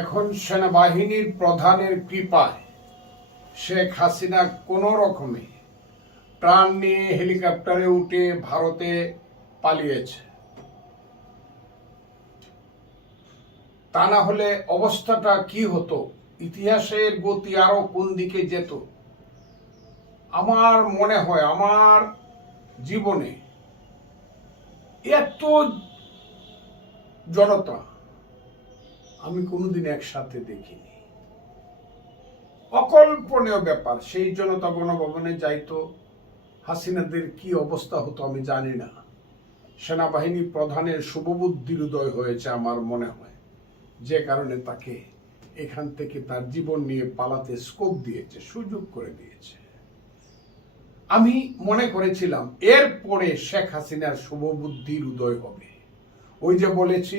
এখন সেনাবাহিনীর প্রধানের কৃপায় শেখ হাসিনা কোনো রকমে প্রাণ নিয়ে হেলিকপ্টারে উঠে ভারতে পালিয়েছে। তা না হলে অবস্থাটা কি হতো, ইতিহাসের গতি আরো কোন দিকে যেত। আমার মনে হয় আমার জীবনে এত জনতা আমি কোনোদিন একসাথে দেখিনি। অকল্পনীয় ব্যাপার। সেই জনতা গণভবনে যাইতো, হাসিনাদের কি অবস্থা হতো আমি জানি না। সেনাবাহিনী প্রধানের শুভবুদ্ধির উদয় হয়েছে আমার মনে হয়, যে কারণে তাকে এখান থেকে তার জীবন নিয়ে পালাতে স্কোপ দিয়েছে, সুযোগ করে দিয়েছে। আমি মনে করেছিলাম এরপরে শেখ হাসিনার শুভবুদ্ধির উদয় হবে। ওই যে বলেছি,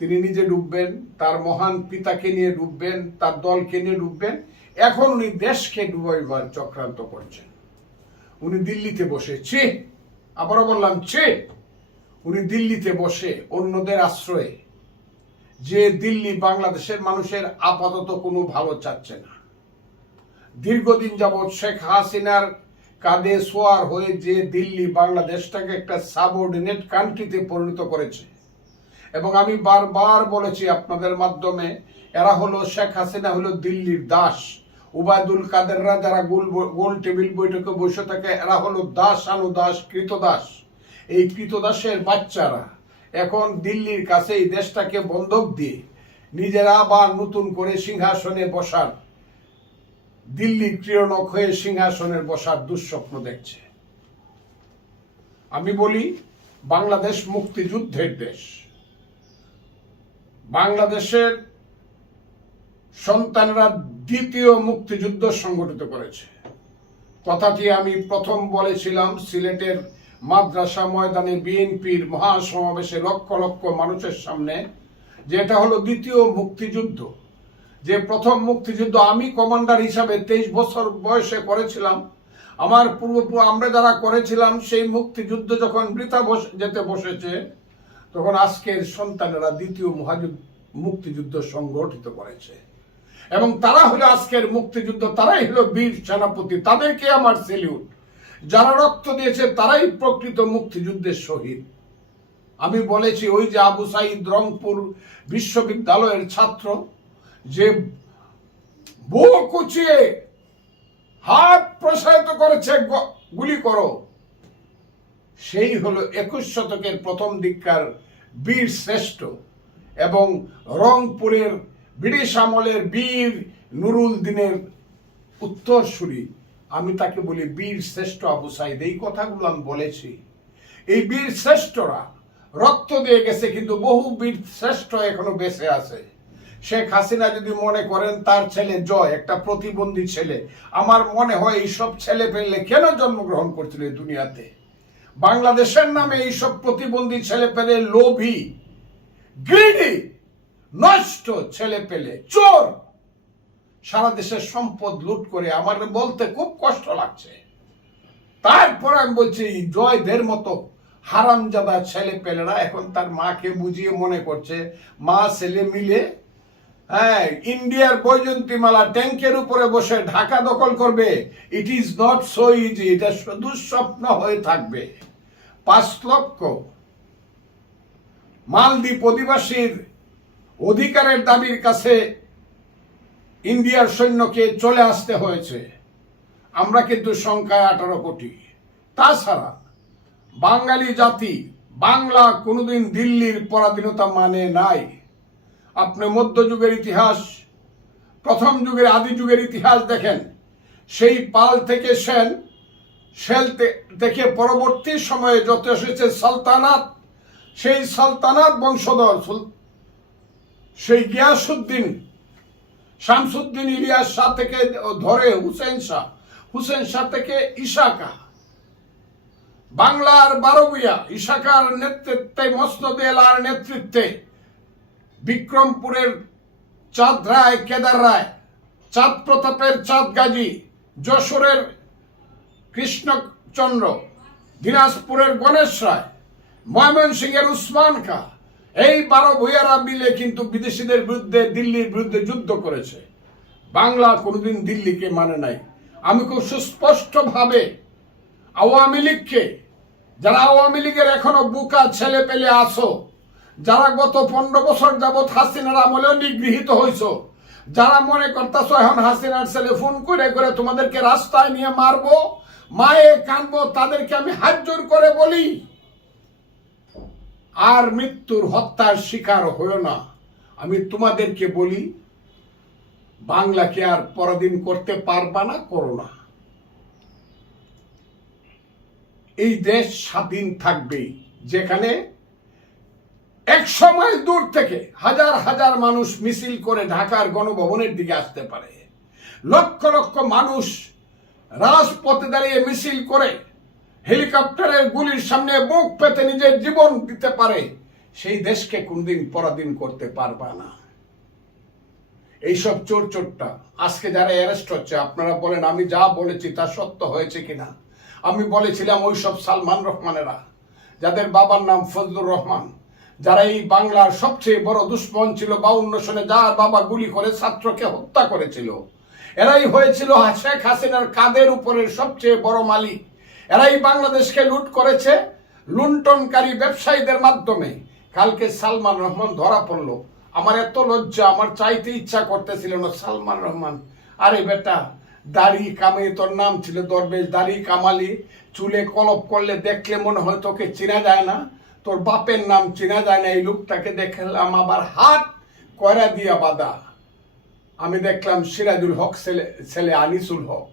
তিনি নিজে ডুববেন, তার মহান পিতাকে নিয়ে ডুববেন, তার দলকে নিয়ে ডুববেন। এখন উনি দেশকে ডুবাইবার চক্রান্ত করছেন। উনি দিল্লিতে বসে আবারও বললাম উনি দিল্লিতে বসে অন্যদের আশ্রয়ে, যে দিল্লি বাংলাদেশের মানুষের আপাতত কোনো ভালো চাচ্ছে না। দীর্ঘদিন যাবৎ শেখ হাসিনার কাঁধে সোয়ার হয়ে যে দিল্লি বাংলাদেশটাকে একটা সাবঅর্ডিনেট কান্ট্রিতে পরিণত করেছে। এবং আমি বারবার বলেছি আপনাদের মাধ্যমে, এরা হলো শেখ হাসিনা হলো দিল্লির দাস। উবায়দুল কাদেররা যারা গোল টেবিল বৈঠকে বসে থাকে, এরা হলো দাস অনুদাস কৃতদাস। এই কৃতদাসের বাচ্চারা এখন দিল্লির কাছে এই দেশটাকে বন্ধক দিয়ে নিজেরা আবার নতুন করে সিংহাসনে বসার, দিল্লির ক্রীড়নক হয়ে সিংহাসনের বসার দুঃস্বপ্ন দেখছে। আমি বলি, বাংলাদেশ মুক্তিযুদ্ধের দেশ। বাংলাদেশের সন্তানরা দ্বিতীয় মুক্তিযুদ্ধ সংগঠিত করেছে। কথাটি আমি প্রথম বলেছিলাম সিলেটের মাদ্রাসা ময়দানে বিএনপির মহাসমাবেশে লক্ষ লক্ষ মানুষের সামনে, যে এটা হলো দ্বিতীয় মুক্তিযুদ্ধ। যে প্রথম মুক্তিযুদ্ধ আমি কমান্ডার হিসাবে 23 বছর বয়সে করেছিলাম, আমার পূর্বপুরুষ আমরা যারা করেছিলাম, সেই মুক্তিযুদ্ধ যখন বৃথা যেতে বসেছে, তখন আজকের সন্তানেরা দ্বিতীয় মুক্তিযুদ্ধ সংগঠিত করেছে। এবং তারা হলো আজকের মুক্তিযুদ্ধ, তারাই হলো বীর সেনাপতি, তাদেরকে আমার সেলিউট। যারা রক্ত দিয়েছে তারাই প্রকৃত মুক্তিযুদ্ধের শহীদ। আমি বলেছি, ওই যে আবু সাইদ রংপুর বিশ্ববিদ্যালয়ের ছাত্র, যে বুক কুচিয়ে হাত প্রসারিত করেছে গুলি করো, সেই হলো 21 শতকের প্রথম দিককার বীর শ্রেষ্ঠ। এবং রংপুরের ব্রিটিশ আমলের বীর নুরুল দিনের উত্তরসূরি, আমি তাকে বলি বীর শ্রেষ্ঠ আবু সাইদ। এই কথাগুলো আমি বলেছি। এই বীর শ্রেষ্ঠরা রক্ত দিয়ে গেছে, কিন্তু বহু বীর শ্রেষ্ঠ এখনো বেঁচে আছে। শেখ হাসিনা যদি মনে করেন তার ছেলে জয় একটা প্রতিবন্ধী ছেলে, আমার মনে হয় এইসব ছেলে পেলে কেন জন্মগ্রহণ করছিল এই দুনিয়াতে? বাংলাদেশের নামে এইসব প্রতিবন্ধী ছেলে পেলে লোভী, গ্রিডি, নষ্ট ছেলে পেলে, চোর, সারা দেশের সম্পদ লুট করে। আমার বলতে খুব কষ্ট লাগছে। তারপর আমি বলছি, জয়দের মতো হারামজাদা ছেলে পেলেরা এখন তার মাকে বুঝিয়ে মনে করছে মা ছেলে মিলে ইন্ডিয়ার বৈজয়ন্তীমালা ট্যাঙ্কের উপরে বসে ঢাকা দখল করবে। It is not so easy. এটা দুঃস্বপ্ন হয়ে থাকবে। 5 লক্ষ মালদ্বীপ অধিবাসীর অধিকারের দাবির কাছে ইন্ডিয়ার সৈন্যকে চলে আসতে হয়েছে। আমরা কিন্তু সংখ্যায় 18 কোটি। তাছাড়া বাঙালি জাতি, বাংলা কোনোদিন দিল্লির পরাধীনতা মানে নাই। আপনি মধ্যযুগের ইতিহাস, প্রথম যুগের আদি যুগের ইতিহাস দেখেন, সেই পাল থেকে সেল থেকে পরবর্তী সময়ে যত এসেছে সালতানাত, সেই সালতানাত বংশধর সেই গিয়াসউদ্দিন, শামসুদ্দিন ইলিয়াস শাহ থেকে ধরে হুসেন শাহ থেকে ইশাকা, বাংলার 12 ভূঁইয়া, ইশাকার নেতৃত্বে, মসনদ এলার নেতৃত্বে বিক্রমপুরের চাঁদ রায়, কেদার রায়, চাঁদ প্রতাপের চাঁদ গাজী, যশোরের কৃষ্ণচন্দ্র, দিনাজপুরের গণেশ রায়, ময়মনসিংহের উসমান খাঁ, এই 12 ভূঁইয়ারা মিলে কিন্তু বিদেশিদের বিরুদ্ধে, দিল্লির বিরুদ্ধে যুদ্ধ করেছে। বাংলা কোনোদিন দিল্লিকে মানে নাই। আমি খুব সুস্পষ্টভাবে আওয়ামী লীগকে, যারা আওয়ামী লীগের এখনো বুকা ছেলে পেলে আসো, যারা গত 15 বছর যাবৎ হাসিনার আমলেও নিগৃহীত হইছ, যারা মনে করতেছ এখন হাসিনার ছেলে ফোন করে করে তোমাদেরকে রাস্তায় নিয়ে মারবো, মায়ে কানবো, তাদেরকে আমি হাত জোর করে বলি, আর মৃত্যুর হত্যার শিকার হইও না। আমি তোমাদেরকে বলি, বাংলাকে আর পরাধীন করতে পারবা না, করো না। এই দেশ স্বাধীন থাকবে যেখানে 100 মাইল দূর থেকে হাজার হাজার মানুষ মিছিল করে ঢাকার গণভবনের দিকে আসতে পারে, লক্ষ লক্ষ মানুষ রাজপথে দাঁড়িয়ে মিছিল করে হেলিকপ্টারের গুলির সামনে বুক পেতে নিজের জীবন দিতে পারে। সেই দেশকে কোনদিন পরাধীন করতে পারবা না। এইসব চোরটা আজকে যারা অ্যারেস্ট হচ্ছে, আপনারা বলেন আমি যা বলেছি তা সত্য হয়েছে কিনা? আমি বলেছিলাম ওইসব সালমান রহমানেরা, যাদের বাবার নাম ফজলুর রহমান, যারা এই বাংলার সবচেয়ে বড় দুশ্মন ছিল 52 সনে, যার বাবা গুলি করে ছাত্রকে হত্যা করেছিল, এরাই হয়েছিল শেখ হাসিনার কাঁধের উপরের সবচেয়ে বড় মালিক। এরাই বাংলাদেশকে লুট করেছে লুণ্ঠনকারী ব্যবসায়ীদের মাধ্যমে। কালকে সালমান রহমান ধরা পড়লো। আমার এত লজ্জা, আমার চাইতে ইচ্ছা করতেছিল না। সালমান রহমান, আরে বেটা, দাড়ি কামে তোর নাম ছিল দরবেশ, দাড়ি কামালি, চুলে কলপ করলে দেখলে মনে হয় তোকে চেনা যায় না, তোর বাপের নাম চেনা যায় না। এই লোকটাকে দেখলাম আবার হাত কয়রা দিয়া বাঁধা। আমি দেখলাম সিরাজুল হক ছেলে আনিসুল হক,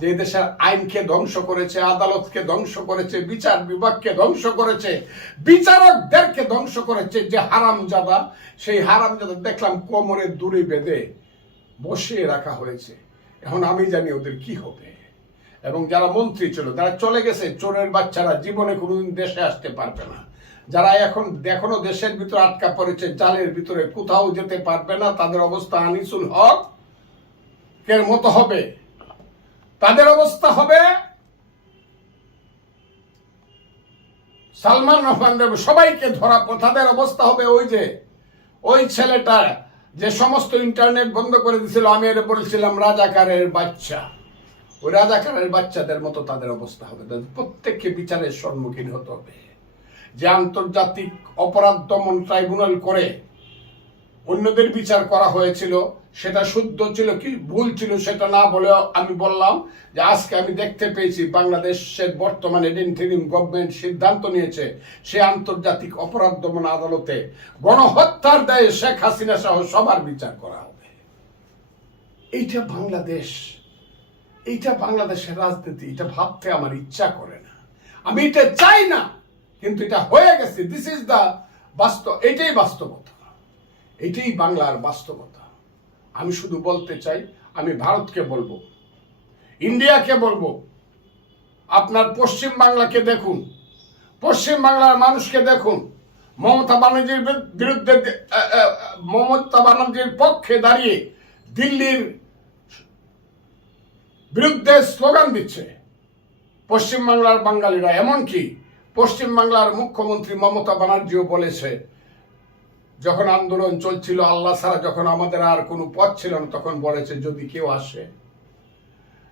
যে দেশের আইনকে ধ্বংস করেছে, আদালতকে ধ্বংস করেছে, বিচার বিভাগকে ধ্বংস করেছে, বিচারকদেরকে ধ্বংস করেছে, যে হারামজাদা, সেই হারামজাদা দেখলাম কোমরে দড়ি বেঁধে বসিয়ে রাখা হয়েছে। এখন আমি জানি ওদের কি হবে। এবং যারা মন্ত্রী ছিল, যারা চলে গেছে, চোরের বাচ্চারা জীবনে কোনোদিন দেশে আসতে পারবে না। যারা এখনো দেশের ভিতরে আটকা পড়েছে, জালের ভিতরে, কোথাও যেতে পারবে না, তাদের অবস্থা আনিসুল হক এর মতো হবে। তাদের অবস্থা হবে সালমান রহমান, সবাইকে ধরা, তাদের অবস্থা হবে ওই ছেলেটা যে সমস্ত ইন্টারনেট বন্ধ করে দিয়েছিল, আমি এর বলেছিলাম রাজাকারের বাচ্চা, ওই রাজাকারের বাচ্চাদের মতো তাদের অবস্থা হবে। প্রত্যেককে বিচারের সম্মুখীন হতে হবে। যে আন্তর্জাতিক অপরাধ দমন ট্রাইব্যুনাল করে অন্যদের বিচার করা হয়েছিল, সেটা শুদ্ধ ছিল কি ভুল ছিল সেটা না বলে আমি বললাম যে আজকে আমি দেখতে পেয়েছি বাংলাদেশের বর্তমানে ইন্টারিম গভর্নমেন্ট সিদ্ধান্ত নিয়েছে, সে আন্তর্জাতিক অপরাধ দমন আদালতে গণহত্যার দায়ে শেখ হাসিনা সহ সবার বিচার করা হবে। এইটা বাংলাদেশ, এইটা বাংলাদেশের রাজনীতি। এটা ভাবতে আমার ইচ্ছা করে না, আমি এটা চাই না, কিন্তু এটা হয়ে গেছে। দিস ইজ দা বাস্তব, এটাই বাস্তবতা, এটাই বাংলার বাস্তবতা। আমি শুধু বলতে চাই, আমি ভারতকে বলবো, ইন্ডিয়াকে বলবো, আপনার পশ্চিম বাংলাকে দেখুন, পশ্চিম বাংলার মানুষকে দেখুন। মমতা ব্যানার্জির বিরুদ্ধে, মমতা ব্যানার্জির পক্ষে দাঁড়িয়ে দিল্লির বিরুদ্ধে স্লোগান দিচ্ছে পশ্চিম বাংলার বাঙালিরা। এমনকি পশ্চিম বাংলার মুখ্যমন্ত্রী মমতা ব্যানার্জিও বলেছে, যখন আন্দোলন চলছিল, আল্লাহ ছাড়া যখন আমাদের আর কোনো পথ ছিল না, তখন বলেছে যদি কেউ আসে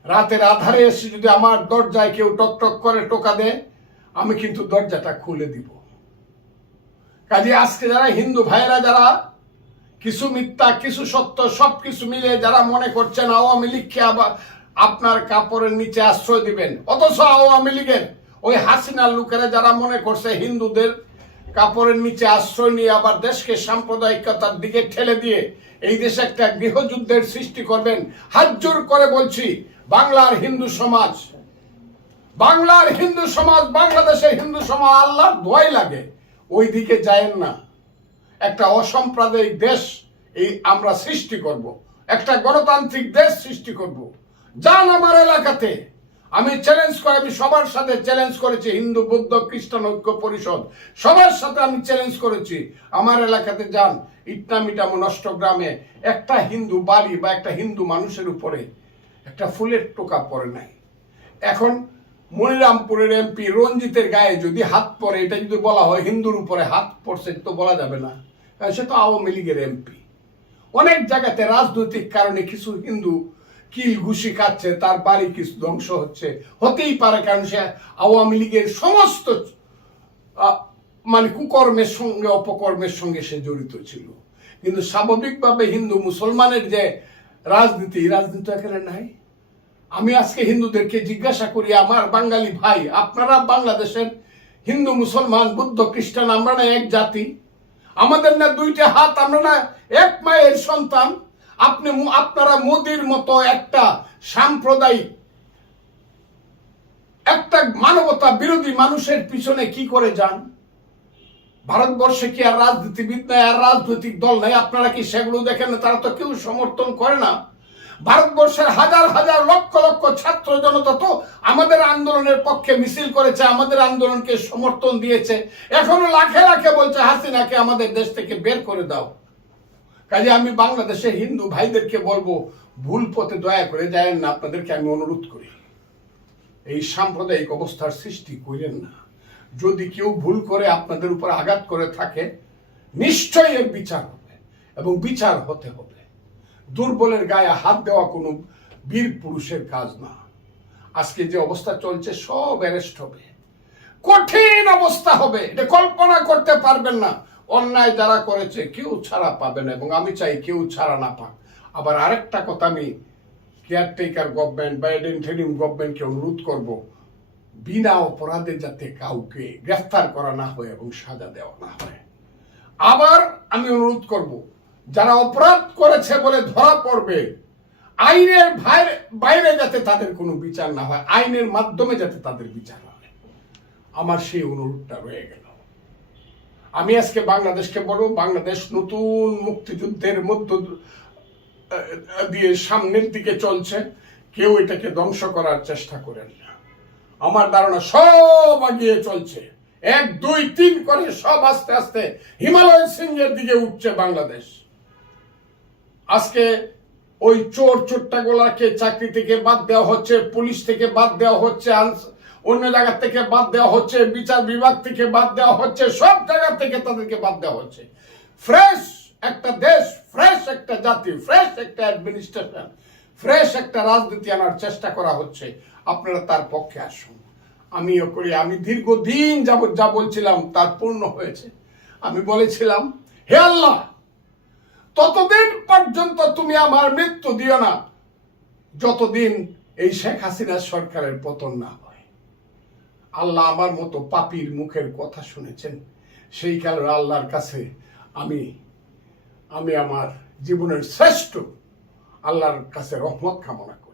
রাতের আধারে এসে যদি আমার দরজায় কেউ টক টক করে টোকা দেয়, আমি কিন্তু দরজাটা খুলে দিব। কাজে আজকে যারা হিন্দু ভাইয়েরা, যারা কিছু মিথ্যা কিছু সত্য সবকিছু মিলে যারা মনে করছেন আওয়ামী লীগকে আবার আপনার কাপড়ের নিচে আশ্রয় দিবেন, অথচ আওয়ামী লীগের ওই হাসিনার লোকেরা যারা মনে করছে হিন্দুদের কাপড়ের নিচে আশ্রয় নিয়ে আবার দেশকে সাম্প্রদায়িকতার দিকে ঠেলে দিয়ে এই দেশে একটা গৃহযুদ্ধের সৃষ্টি করবেন, হাত জোর করে বলছি, বাংলার হিন্দু সমাজ, বাংলাদেশের হিন্দু সমাজ, আল্লাহর দোয়াই লাগে, ওই দিকে যায়েন না। একটা অসাম্প্রদায়িক দেশ আমরা সৃষ্টি করব, একটা গণতান্ত্রিক দেশ সৃষ্টি করব। যান আমার এলাকাতে, আমি চ্যালেঞ্জ করে, আমি সবার সাথে চ্যালেঞ্জ করেছি, হিন্দু বৌদ্ধ খ্রিস্টান ঐক্য পরিষদ সবার সাথে আমি চ্যালেঞ্জ করেছি, আমার এলাকাতে যান, ইটনামিটামো নষ্ট গ্রামে একটা হিন্দু বাড়ি বা একটা হিন্দু মানুষের উপরে একটা ফুলের টোকা পড়ে নাই। এখন মনিরামপুরের এমপি রঞ্জিতের গায়ে যদি হাত পড়ে, এটা যদি বলা হয় হিন্দুর উপরে হাত পড়ছে, তো বলা যাবে না, কারণ সে তো আওয়ামী লীগের এমপি। অনেক জায়গাতে রাজনৈতিক কারণে কিছু হিন্দু কিল ঘুষি খাচ্ছে, তার বাড়ি কিছু ধ্বংস হচ্ছে, হতেই পারে, কারণ সে আওয়ামী লীগের সমস্ত মানে কুকর্মের সঙ্গে অপকর্মের সঙ্গে সে জড়িত ছিল। কিন্তু স্বাভাবিকভাবে হিন্দু মুসলমানের যে রাজনীতি এখানে নাই। আমি আজকে হিন্দুদেরকে জিজ্ঞাসা করি, আমার বাঙালি ভাই, আপনারা বাংলাদেশের হিন্দু মুসলমান বৌদ্ধ খ্রিস্টান, আমরা না এক জাতি? আমাদের না দুইটা হাত? আমরা না এক মায়ের সন্তান? আপনারা মোদির মতো একটা সাম্প্রদায়িক, একটা মানবতা বিরোধী মানুষের পিছনে কি করে যান? ভারতবর্ষে কি আর রাজনীতিবিদ নাই, আর রাজনৈতিক দল নাই? আপনারা কি সেগুলো দেখেন না? তারা তো কেউ সমর্থন করে না। ভারতবর্ষের হাজার হাজার লক্ষ লক্ষ ছাত্র জনতা তো আমাদের আন্দোলনের পক্ষে মিছিল করেছে, আমাদের আন্দোলনকে সমর্থন দিয়েছে। এখনো লাখে লাখে বলছে হাসিনাকে আমাদের দেশ থেকে বের করে দাও। কাজে আমি বাংলাদেশের হিন্দু ভাইদেরকে বলবো, ভুল পথে দয়া করে যায়েন না, আপনাদেরকে আমি অনুরোধ করি। এই সাম্প্রদায়িক অবস্থার সৃষ্টি করেন না। যদি কেউ ভুল করে আপনাদের উপর আঘাত করে থাকে, নিশ্চয়ই এর বিচার হবে এবং বিচার হতে হবে। দুর্বলের গায়ে হাত দেওয়া কোনো বীর পুরুষের কাজ না। আজকে যে অবস্থা চলছে, সব অ্যারেস্ট হবে, কঠিন অবস্থা হবে, এটা কল্পনা করতে পারবেন না। অন্যায় যারা করেছে কেউ ছাড়া পাবে না, এবং আমি চাই কেউ ছাড়া না পাক। আবার আরেকটা কথা, আমি কেয়ারটেকার গভর্নমেন্ট বা ইন্টারিম গভর্নমেন্টকে অনুরোধ করব, বিনা অপরাধে যাতে কাউকে গ্রেফতার করা না হয় এবং সাজা দেওয়া না হয়। আবার আমি অনুরোধ করব, যারা অপরাধ করেছে বলে ধরা পড়বে, আইনের বাইরে যাতে তাদের কোনো বিচার না হয়, আইনের মাধ্যমে যাতে তাদের বিচার হয়। আমার সেই অনুরোধটা রয়ে গেল। আমি আজকে বাংলাদেশকে বলবো, বাংলাদেশ নতুন মুক্তিযুদ্ধের মধ্য দিয়ে সামনের দিকে চলছে। কেউ এটাকে ধ্বংস করার চেষ্টা করেন না। আমার ধারণা সব আগিয়ে চলছে, 1, 2, 3 করে সব আস্তে আস্তে হিমালয় শৃঙ্গের দিকে উঠছে বাংলাদেশ। আজকে ওই চোর চোট্টাগুলাকে চাকরি থেকে বাদ দেওয়া হচ্ছে, পুলিশ থেকে বাদ দেওয়া হচ্ছে, অন্য জায়গা থেকে বাদ দেওয়া হচ্ছে, বিচার বিভাগ থেকে বাদ দেওয়া হচ্ছে, সব জায়গা থেকে তাদেরকে বাদ দেওয়া হচ্ছে। ফ্রেশ একটা দেশ, ফ্রেশ একটা জাতি, ফ্রেশ একটা অ্যাডমিনিস্ট্রেশন, ফ্রেশ একটা রাজনীতি আনার চেষ্টা করা হচ্ছে। আপনারা তার পক্ষে আসুন। আমিও করি। আমি দীর্ঘদিন যাবৎ যা বলছিলাম তার পূর্ণ হয়েছে। আমি বলেছিলাম, হে আল্লাহ, ততদিন পর্যন্ত তুমি আমার মৃত্যু দিও না যতদিন এই শেখ হাসিনা সরকারের পতন না হয়। আল্লাহ আমার মতো পাপীর মুখের কথা শুনেছেন। সেই কারণে আল্লাহর কাছে আমি আমার জীবনের শ্রেষ্ঠ আল্লাহর কাছে রহমত কামনা করি।